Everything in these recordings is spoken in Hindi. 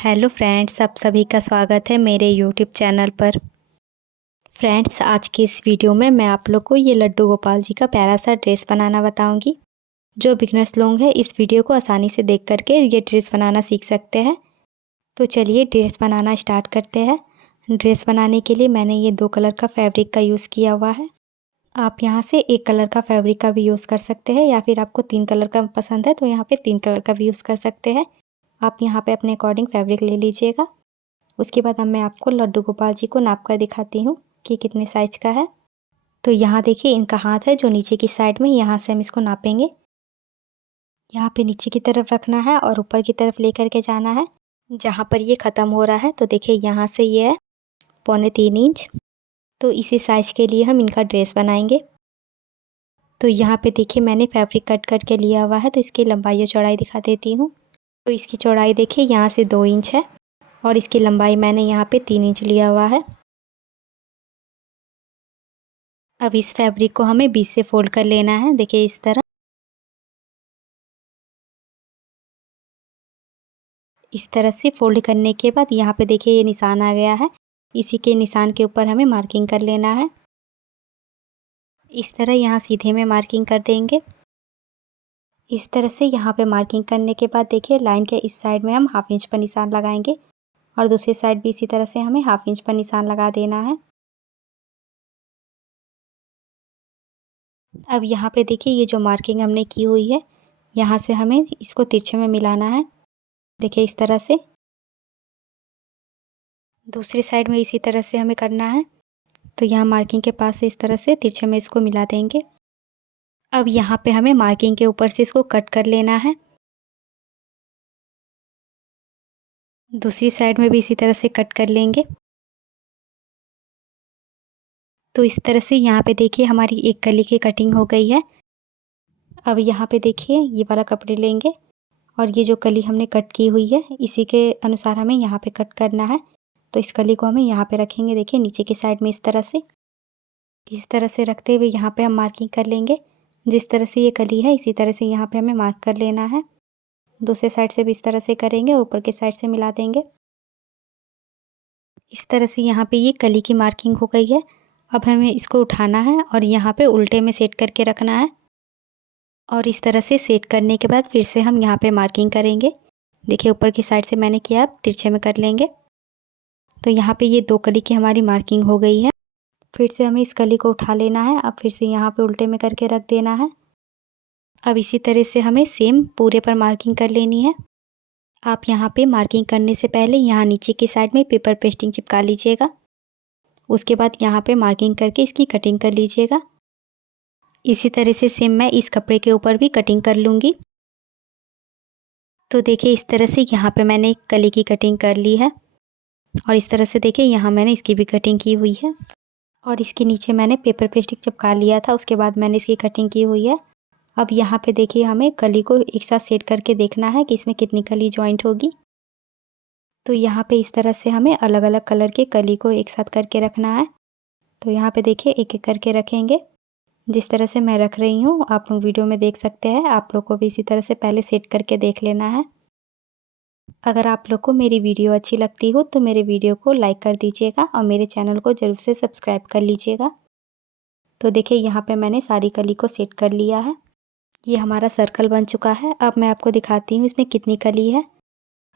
हेलो फ्रेंड्स, आप सभी का स्वागत है मेरे यूट्यूब चैनल पर। फ्रेंड्स, आज की इस वीडियो में मैं आप लोग को ये लड्डू गोपाल जी का प्यारा सा ड्रेस बनाना बताऊंगी। जो बिगनर्स लोग हैं इस वीडियो को आसानी से देख करके ये ड्रेस बनाना सीख सकते हैं। तो चलिए ड्रेस बनाना स्टार्ट करते हैं। ड्रेस बनाने के लिए मैंने ये 2 कलर का फैब्रिक का यूज़ किया हुआ है। आप यहाँ से 1 कलर का फैब्रिक का भी यूज़ कर सकते हैं, या फिर आपको 3 कलर का पसंद है तो यहाँ पे 3 कलर का भी यूज़ कर सकते हैं। आप यहाँ पे अपने अकॉर्डिंग फैब्रिक ले लीजिएगा। उसके बाद अब मैं आपको लड्डू गोपाल जी को नाप कर दिखाती हूँ कि कितने साइज का है। तो यहाँ देखिए इनका हाथ है जो नीचे की साइड में, यहाँ से हम इसको नापेंगे। यहाँ पे नीचे की तरफ रखना है और ऊपर की तरफ लेकर के जाना है जहाँ पर ये ख़त्म हो रहा है। तो देखिए यहाँ से ये है 3.25 इंच। तो इसी साइज़ के लिए हम इनका ड्रेस बनाएंगे। तो यहाँ पे देखिए मैंने फैब्रिक कट करके लिया हुआ है, तो इसकी लंबाई और चौड़ाई दिखा देती हूँ। तो इसकी चौड़ाई देखिए यहाँ से 2 इंच है और इसकी लंबाई मैंने यहाँ पे 3 इंच लिया हुआ है। अब इस फैब्रिक को हमें बीच से फोल्ड कर लेना है। देखिए इस तरह से फोल्ड करने के बाद यहाँ पे देखिए ये निशान आ गया है। इसी के निशान के ऊपर हमें मार्किंग कर लेना है। इस तरह यहाँ सीधे में मार्किंग कर देंगे। इस तरह से यहाँ पे मार्किंग करने के बाद देखिए लाइन के इस साइड में हम 1/2 इंच पर निशान लगाएंगे और दूसरी साइड भी इसी तरह से हमें 1/2 इंच पर निशान लगा देना है। अब यहाँ पे देखिए ये जो मार्किंग हमने की हुई है, यहाँ से हमें इसको तिरछे में मिलाना है। देखिए इस तरह से। दूसरी साइड में इसी तरह से हमें करना है। तो यहाँ मार्किंग के पास से इस तरह से तिरछे में इसको मिला देंगे। अब यहाँ पे हमें मार्किंग के ऊपर से इसको कट कर लेना है। दूसरी साइड में भी इसी तरह से कट कर लेंगे। तो इस तरह से यहाँ पे देखिए हमारी एक कली की कटिंग हो गई है। अब यहाँ पे देखिए ये वाला कपड़े लेंगे और ये जो कली हमने कट की हुई है इसी के अनुसार हमें यहाँ पे कट करना है। तो इस कली को हमें यहाँ पे रखेंगे। देखिए नीचे की साइड में इस तरह से रखते हुए यहाँ पे हम मार्किंग कर लेंगे। जिस तरह से ये कली है इसी तरह से यहाँ पे हमें मार्क कर लेना है। दूसरे साइड से भी इस तरह से करेंगे और ऊपर की साइड से मिला देंगे। इस तरह से यहाँ पे ये कली की मार्किंग हो गई है। अब हमें इसको उठाना है और यहाँ पे उल्टे में सेट करके रखना है और इस तरह से सेट करने के बाद फिर से हम यहाँ पे मार्किंग करेंगे। देखिए ऊपर की साइड से मैंने किया, अब तिरछे में कर लेंगे। तो यहाँ पे ये 2 कली की हमारी मार्किंग हो गई है। फिर से हमें इस कली को उठा लेना है। अब फिर से यहाँ पे उल्टे में करके रख देना है। अब इसी तरह से हमें सेम पूरे पर मार्किंग कर लेनी है। आप यहाँ पे मार्किंग करने से पहले यहाँ नीचे की साइड में पेपर पेस्टिंग चिपका लीजिएगा। उसके बाद यहाँ पे मार्किंग करके इसकी कटिंग कर लीजिएगा। इसी तरह से सेम मैं इस कपड़े के ऊपर भी कटिंग कर लूँगी। तो देखिए इस तरह से यहाँ पे मैंने एक कली की कटिंग कर ली है और इस तरह से देखिए यहाँ मैंने इसकी भी कटिंग की हुई है और इसके नीचे मैंने पेपर पेस्टिंग चिपका लिया था। उसके बाद मैंने इसकी कटिंग की हुई है। अब यहाँ पे देखिए हमें कली को एक साथ सेट करके देखना है कि इसमें कितनी कली जॉइंट होगी। तो यहाँ पे इस तरह से हमें अलग अलग कलर के कली को एक साथ करके रखना है। तो यहाँ पे देखिए एक एक करके रखेंगे। जिस तरह से मैं रख रही हूँ आप लोग वीडियो में देख सकते हैं। आप लोग को भी इसी तरह से पहले सेट करके देख लेना है। अगर आप लोग को मेरी वीडियो अच्छी लगती हो तो मेरे वीडियो को लाइक कर दीजिएगा और मेरे चैनल को ज़रूर से सब्सक्राइब कर लीजिएगा। तो देखिए यहाँ पे मैंने सारी कली को सेट कर लिया है। ये हमारा सर्कल बन चुका है। अब मैं आपको दिखाती हूँ इसमें कितनी कली है।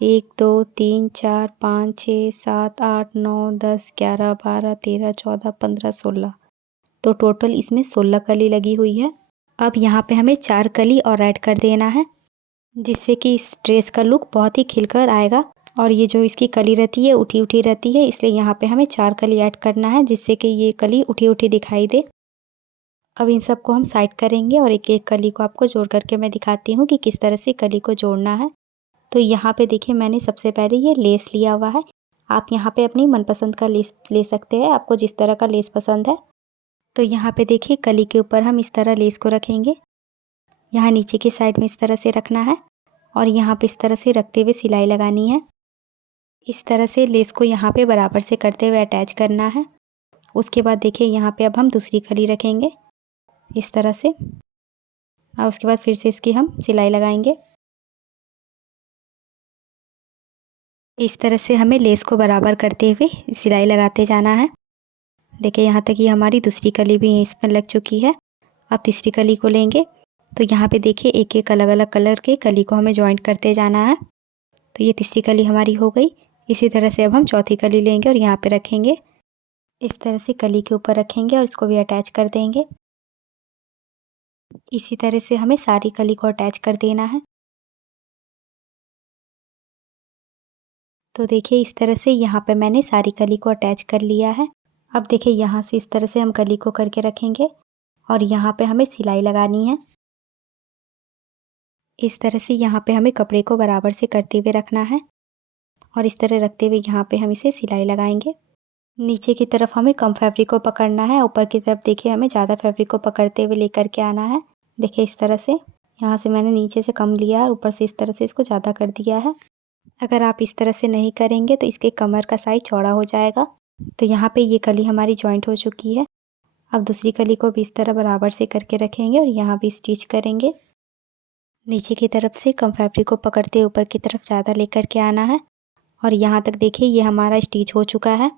1 2 3 4 5 6 7 8 9 10 11 12 13 14 15 16। तो टोटल इसमें 16 कली लगी हुई है। अब यहाँ पे हमें 4 कली और ऐड कर देना है, जिससे कि इस ड्रेस का लुक बहुत ही खिलकर आएगा। और ये जो इसकी कली रहती है उठी उठी रहती है, इसलिए यहाँ पे हमें 4 कली ऐड करना है जिससे कि ये कली उठी उठी दिखाई दे। अब इन सबको हम साइड करेंगे और एक एक कली को आपको जोड़ करके मैं दिखाती हूँ कि किस तरह से कली को जोड़ना है। तो यहाँ पे देखिए मैंने सबसे पहले ये लेस लिया हुआ है। आप यहाँ पे अपनी मनपसंद का लेस ले सकते हैं, आपको जिस तरह का लेस पसंद है। तो यहाँ पे देखिए कली के ऊपर हम इस तरह लेस को रखेंगे। यहाँ नीचे की साइड में इस तरह से रखना है और यहाँ पे इस तरह से रखते हुए सिलाई लगानी है। इस तरह से लेस को यहाँ पे बराबर से करते हुए अटैच करना है। उसके बाद देखिए यहाँ पे अब हम दूसरी कली रखेंगे इस तरह से और उसके बाद फिर से इसकी हम सिलाई लगाएंगे। इस तरह से हमें लेस को बराबर करते हुए सिलाई लगाते जाना है। देखिए यहाँ तक ये हमारी दूसरी कली भी इसमें लग चुकी है। अब तीसरी कली को लेंगे तो यहाँ पे देखिए एक एक अलग अलग कलर के कली को हमें जॉइंट करते जाना है। तो ये तीसरी कली हमारी हो गई। इसी तरह से अब हम चौथी कली लेंगे और यहाँ पे रखेंगे। इस तरह से कली के ऊपर रखेंगे और इसको भी अटैच कर देंगे। इसी तरह से हमें सारी कली को अटैच कर देना है। तो देखिए इस तरह से यहाँ पे मैंने सारी कली को अटैच कर लिया है। अब देखिए यहाँ से इस तरह से हम कली को करके रखेंगे और यहाँ पे हमें सिलाई लगानी है। इस तरह से यहाँ पे हमें कपड़े को बराबर से करते हुए रखना है और इस तरह रखते हुए यहाँ पे हम इसे सिलाई लगाएंगे। नीचे की तरफ हमें कम फैब्रिक को पकड़ना है, ऊपर की तरफ देखिए हमें ज़्यादा फैब्रिक को पकड़ते हुए लेकर के आना है। देखिए इस तरह से यहाँ से मैंने नीचे से कम लिया और ऊपर से इस तरह से इसको ज़्यादा कर दिया है। अगर आप इस तरह से नहीं करेंगे तो इसके कमर का साइज़ चौड़ा हो जाएगा। तो यहाँ पे ये कली हमारी जॉइंट हो चुकी है। अब दूसरी कली को भी इस तरह बराबर से करके रखेंगे और यहाँ भी स्टिच करेंगे। नीचे की तरफ से कम फैब्रिक को पकड़ते ऊपर की तरफ ज़्यादा लेकर के आना है और यहाँ तक देखिए ये हमारा स्टिच हो चुका है।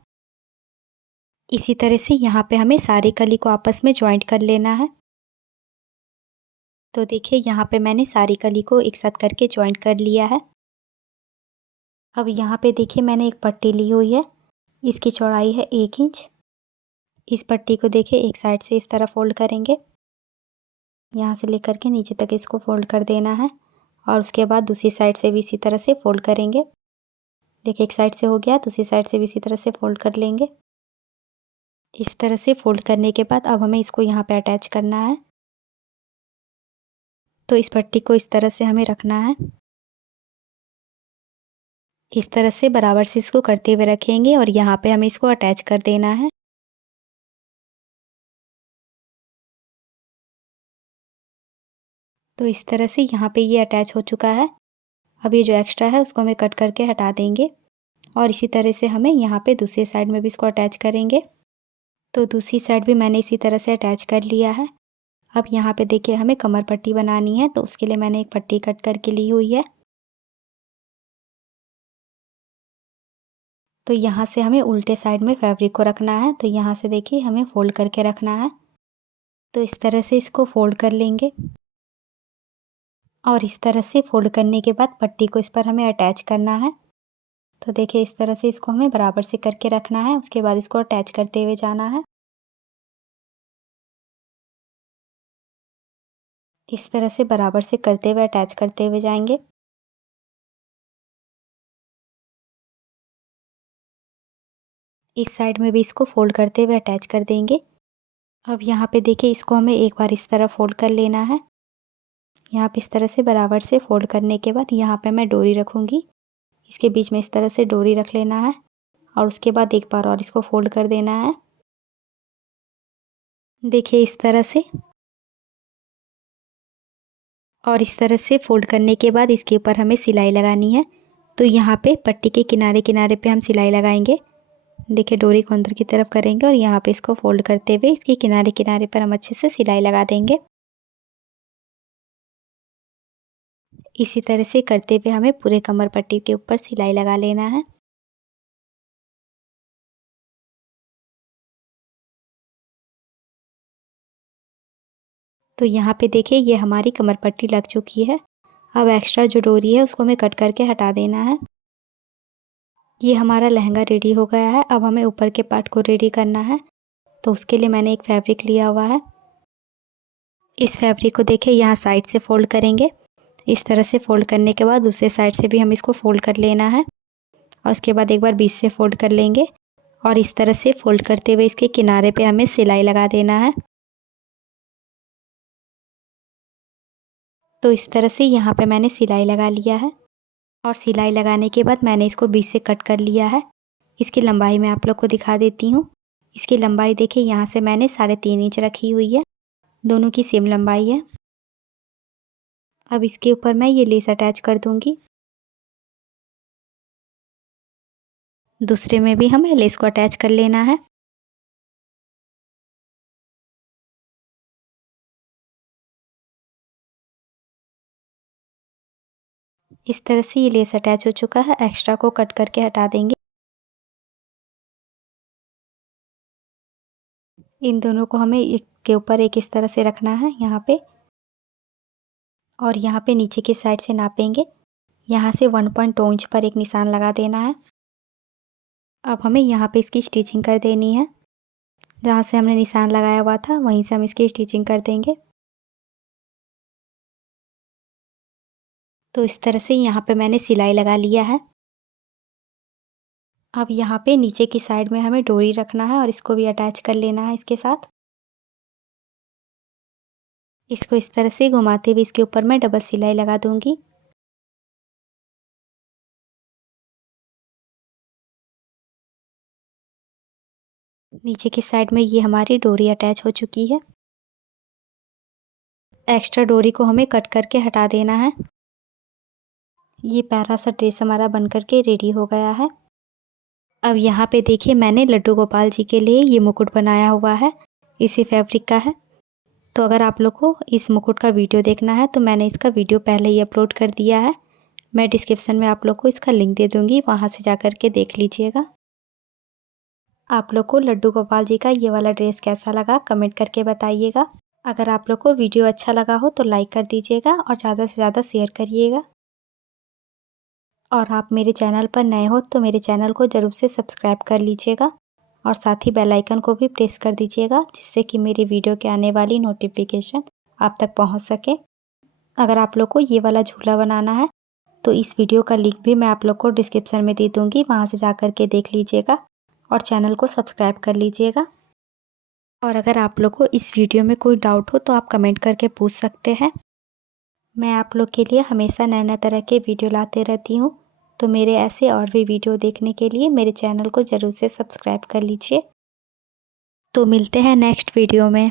इसी तरह से यहाँ पे हमें सारी कली को आपस में जॉइंट कर लेना है। तो देखिए यहाँ पे मैंने सारी कली को एक साथ करके जॉइंट कर लिया है। अब यहाँ पे देखिए मैंने एक पट्टी ली हुई है। इसकी चौड़ाई है 1 इंच। इस पट्टी को देखिए एक साइड से इस तरह फोल्ड करेंगे। यहाँ से लेकर के नीचे तक इसको फोल्ड कर देना है और उसके बाद दूसरी साइड से भी इसी तरह से फोल्ड करेंगे। देखिए एक साइड से हो गया, दूसरी साइड से भी इसी तरह से फोल्ड कर लेंगे। इस तरह से फोल्ड करने के बाद अब हमें इसको यहाँ पे अटैच करना है। तो इस पट्टी को इस तरह से हमें रखना है। इस तरह से बराबर से इसको करते हुए रखेंगे और यहाँ पे हमें इसको अटैच कर देना है। तो इस तरह से यहाँ पे ये अटैच हो चुका है। अब ये जो एक्स्ट्रा है उसको हमें कट करके हटा देंगे और इसी तरह से हमें यहाँ पे दूसरी साइड में भी इसको अटैच करेंगे। तो दूसरी साइड भी मैंने इसी तरह से अटैच कर लिया है। अब यहाँ पे देखिए हमें कमर पट्टी बनानी है, तो उसके लिए मैंने एक पट्टी कट करके ली हुई है। तो यहाँ से हमें उल्टे साइड में फैब्रिक को रखना है। तो यहाँ से देखिए हमें फ़ोल्ड करके रखना है। तो इस तरह से इसको फ़ोल्ड कर लेंगे और इस तरह से फ़ोल्ड करने के बाद पट्टी को इस पर हमें अटैच करना है। तो देखिए इस तरह से इसको हमें बराबर से करके रखना है, उसके बाद इसको अटैच करते हुए जाना है। इस तरह से बराबर से करते हुए अटैच करते हुए जाएंगे। इस साइड में भी इसको फ़ोल्ड करते हुए अटैच कर देंगे। अब यहाँ पे देखिए इसको हमें एक बार इस तरह फ़ोल्ड कर लेना है। यहाँ पे इस तरह से बराबर से फ़ोल्ड करने के बाद यहाँ पे मैं डोरी रखूँगी। इसके बीच में इस तरह से डोरी रख लेना है और उसके बाद एक बार और इसको फ़ोल्ड कर देना है। देखिए इस तरह से, और इस तरह से फ़ोल्ड करने के बाद इसके ऊपर हमें सिलाई लगानी है। तो यहाँ पे पट्टी के किनारे-किनारे पे हम सिलाई लगाएंगे। देखिए डोरी को अंदर की तरफ करेंगे और यहाँ पे इसको फ़ोल्ड करते हुए इसके किनारे-किनारे पर हम अच्छे से सिलाई लगा देंगे। इसी तरह से करते हुए हमें पूरे कमर पट्टी के ऊपर सिलाई लगा लेना है। तो यहाँ पे देखिए ये हमारी कमर पट्टी लग चुकी है। अब एक्स्ट्रा जो डोरी है उसको हमें कट करके हटा देना है। ये हमारा लहंगा रेडी हो गया है। अब हमें ऊपर के पार्ट को रेडी करना है। तो उसके लिए मैंने एक फैब्रिक लिया हुआ है। इस फैब्रिक को देखिए यहाँ साइड से फ़ोल्ड करेंगे। इस तरह से फ़ोल्ड करने के बाद दूसरे साइड से भी हम इसको फ़ोल्ड कर लेना है और उसके बाद एक बार बीच से फ़ोल्ड कर लेंगे और इस तरह से फ़ोल्ड करते हुए इसके किनारे पे हमें सिलाई लगा देना है। तो इस तरह से यहाँ पे मैंने सिलाई लगा लिया है और सिलाई लगाने के बाद मैंने इसको बीच से कट कर लिया है। इसकी लंबाई मैं आप लोग को दिखा देती हूँ। इसकी लंबाई देखिए यहाँ से मैंने 3.5 इंच रखी हुई है। दोनों की सेम लंबाई है। अब इसके ऊपर मैं ये लेस अटैच कर दूँगी। दूसरे में भी हमें लेस को अटैच कर लेना है। इस तरह से ये लेस अटैच हो चुका है। एक्स्ट्रा को कट करके हटा देंगे। इन दोनों को हमें एक के ऊपर एक इस तरह से रखना है यहाँ पे, और यहाँ पे नीचे की साइड से नापेंगे। यहाँ से 1.2 इंच पर एक निशान लगा देना है। अब हमें यहाँ पे इसकी स्टिचिंग कर देनी है। जहाँ से हमने निशान लगाया हुआ था वहीं से हम इसकी स्टिचिंग कर देंगे। तो इस तरह से यहाँ पे मैंने सिलाई लगा लिया है। अब यहाँ पे नीचे की साइड में हमें डोरी रखना है और इसको भी अटैच कर लेना है इसके साथ। इसको इस तरह से घुमाते हुए इसके ऊपर मैं डबल सिलाई लगा दूंगी। नीचे की साइड में ये हमारी डोरी अटैच हो चुकी है। एक्स्ट्रा डोरी को हमें कट करके हटा देना है। ये प्यारा सा ड्रेस हमारा बन करके रेडी हो गया है। अब यहाँ पे देखिए मैंने लड्डू गोपाल जी के लिए ये मुकुट बनाया हुआ है। इसी फैब्रिक का है। तो अगर आप लोग को इस मुकुट का वीडियो देखना है तो मैंने इसका वीडियो पहले ही अपलोड कर दिया है। मैं डिस्क्रिप्शन में आप लोग को इसका लिंक दे दूँगी, वहाँ से जा कर के देख लीजिएगा। आप लोग को लड्डू गोपाल जी का ये वाला ड्रेस कैसा लगा कमेंट करके बताइएगा। अगर आप लोग को वीडियो अच्छा लगा हो तो लाइक कर दीजिएगा और ज़्यादा से ज़्यादा शेयर करिएगा। और आप मेरे चैनल पर नए हो तो मेरे चैनल को ज़रूर से सब्सक्राइब कर लीजिएगा और साथ ही बेल आइकन को भी प्रेस कर दीजिएगा, जिससे कि मेरी वीडियो के आने वाली नोटिफिकेशन आप तक पहुंच सके। अगर आप लोग को ये वाला झूला बनाना है तो इस वीडियो का लिंक भी मैं आप लोग को डिस्क्रिप्शन में दे दूँगी, वहाँ से जा कर के देख लीजिएगा और चैनल को सब्सक्राइब कर लीजिएगा। और अगर आप लोग को इस वीडियो में कोई डाउट हो तो आप कमेंट करके पूछ सकते हैं। मैं आप लोग के लिए हमेशा नए नए तरह के वीडियो लाते रहती हूँ, तो मेरे ऐसे और भी वीडियो देखने के लिए मेरे चैनल को ज़रूर से सब्सक्राइब कर लीजिए। तो मिलते हैं नेक्स्ट वीडियो में।